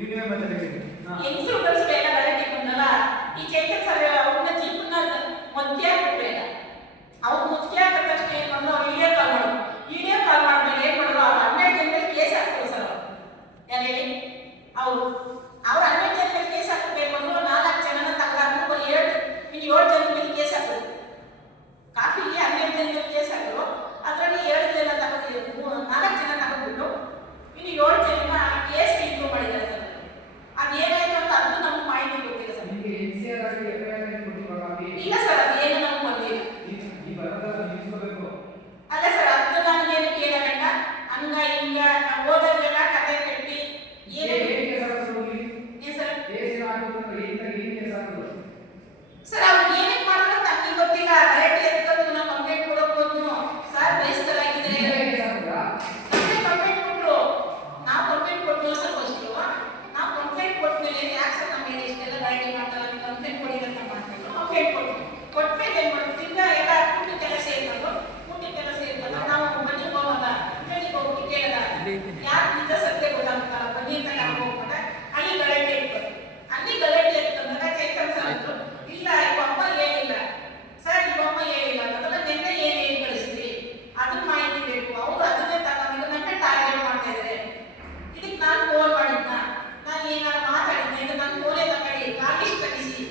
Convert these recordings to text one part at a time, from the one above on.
ನೀವೇ ಮಾತಾಡಿ ಹೆಂಗಸರು ಗಂಡಸರು ಎಲ್ಲ ಗಲಾಟೆ ಬಂದಲ್ಲ ಈ ಚೈತನ್ಯ ಸರ್ ಅವ್ರನ್ನ ಜೀವನ ಮುದ್ಕೆ ಹಾಕ್ಬಿಟ್ರೆ ಅವ್ರು ಮುದ್ಕೆ ಹಾಕಿದ ತಕ್ಷಣ ಏನು ಬಂದು ಅವ್ರು ವಿಡಿಯೋ ಕಾಲ್ ಮಾಡಿದ್ಮೇಲೆ ಏನು ಮಾಡೋದು ಅವ್ರು 12 ಜನರಲ್ಲಿ ಕೇಸ್ ಹಾಕ್ತಾರೆ ಸರ್ ಯಾರೇ ಅವರು 12 ಜನರಲ್ಲಿ ಕೇಸ್ ಹಾಕಬೇಕು ಅಂದ್ರೆ 4 ಜನನ ತಗೊಂಡು 7 ಜನ ಮೇಲೆ ಕೇಸ್ ಹಾಕೋದು ಕಾಫಿಗೆ 12 ಜನರಲ್ಲಿ ಕೇಸ್ ಹಾಕೋದು ಅದರಲ್ಲಿ 7 ಜನ ತಗೊಂಡು 4 ಜನ ತಗೊಂಡ್ಬಿಟ್ಟು ಇನ್ನು 7 ಜನ ಕೇಸ್ ಇಂಪ್ರೂವ್ ಮಾಡಿದ್ದಾರೆ ಸರ್ ಅದೇನಾಯ್ತು ಅಂತ ಅದು ನಮ್ಗೆ ಮಾಹಿತಿ ಗೊತ್ತಿಲ್ಲ ಸರ್ ನಿಮಗೆ ಎನ್ಸಿಆರ್ ಆಗಿ ಎಫ್ಐಆರ್ ಕೊಟ್ಟಿವಾಗ ಇಲ್ಲ ಸರ್ ಅದೇನು ನಮ್ಗೆ ಬಂದಿಲ್ಲ ಈ ಬರದಲ್ಲ ನಿಲ್ಲಿಸಬೇಕು ಅಲ್ಲ ಸರ್ ಅದು ನನಗೇನು ಕೇಳಬೇಕ ಹಂಗ ಹಿಂಗ ಓದೋದೆಲ್ಲ ಕತೆ ಕಟ್ಟಿ ಏನು ಸರ್ ಸರ್ ಅವ್ರು ಏನಕ್ಕೆ ಮಾಡಿದ್ರು ನಮಗೆ ಗೊತ್ತಿಲ್ಲ ಗಲಾಟೆ ಎತ್ಕೊಂಡು ನಾವು ಕಂಪ್ಲೇಂಟ್ ಕೊಡೋಕೆ ಹೋದ್ನು ಸರ್ ಬೇಯಿಸಲಾಗಿದ್ರೆ ಕಂಪ್ಲೇಂಟ್ ಕೊಟ್ಟರು ನಾವು ಕಂಪ್ಲೇಂಟ್ ಕೊಟ್ಟು ಸರ್ ಫಸ್ಟು ನಾವು ಕಂಪ್ಲೇಂಟ್ ಕೊಟ್ಮೇಲೆ ಯಾಕೆ ಸರ್ ನಮ್ಮ ಮೇಲೆ ಇಷ್ಟೆಲ್ಲ ಗಲಾಟೆ ಮಾಡ್ತಾರೆ ಅಂತ ಕಂಪ್ಲೇಂಟ್ ಕೊಡಿದಂತ ಮಾಡ್ತಾರೆ ಕಂಪ್ಲೇಂಟ್ ಕೊಟ್ಮೇಲೆ ಏನು ಮಾಡೋದು ತಿರ್ಗಾ ಎಲ್ಲ ಕೂಟಕ್ಕೆಲ್ಲ ಸೇರ್ಕೊಂಡು ನಾವು ಬನ್ನಿ ಹೋಗೋದ ಮನೆಗೆ ಹೋಗಿ ಕೇಳದ ಯಾರು ನಿಜ ಸತ್ಯ ಗೊತ್ತಾಗ್ತಲ್ಲ ಬನ್ನಿ ಅಂತ ಕರ್ಕೊಂಡು ಹೋಗ್ಬೋದ ಅಲ್ಲಿ ಗಲಾಟೆ ಎತ್ಕೊಂಡಾಗ ಚೈತನ್ಯ ಸರ್ ಅಂದ್ರು ಇಲ್ಲ ಇವಮ್ಮ ಏನಿಲ್ಲ ಸರ್ ಇವಮ್ಮ ಏನಿಲ್ಲ ಅದನ್ನ ನಿನ್ನೆ ಏನು ಕಳಿಸಿದ್ರಿ ಅದನ್ನ ಮಾಹಿತಿ ಬೇಕು ಅವರು ಅದನ್ನೇ ತಗೊಂಡು ನನ್ನ ಟಾರ್ಗೆಟ್ ಮಾಡ್ತಾ ಇದ್ದಾರೆ ಇದಕ್ಕೆ ನಾನು ಫೋನ್ ಮಾಡಿದ್ನ ನಾನು ಏನಾದ್ರು ಮಾತಾಡಿದ್ನ ಇದು ನನ್ನ ಫೋನೇ ತಗೊಳ್ಳಿ ನಾಗಿಷ್ಟು ತೆಗಿಸಿ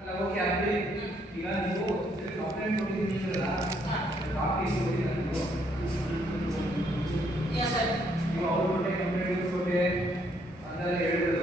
ಅಲ್ಲ ಓಕೆ ಆಗ್ಲಿ ಈಗ ನೀವು ಕಂಪ್ಲೇಂಟ್ ಕೊಟ್ಟಿದ್ದೀರಲ್ಲ ಕಾಪಿ ಕೊಟ್ಟಿದ್ದೀರಾ ನೀವು ಯಾ ಸರ್ ನೀವು ಅವ್ರ ಕೊಟ್ಟೆ ಕಂಪ್ಲೇಂಟ್ ಕೊಟ್ಟೆ ಅದೆಲ್ಲ ಹೇಳಿದ್ರು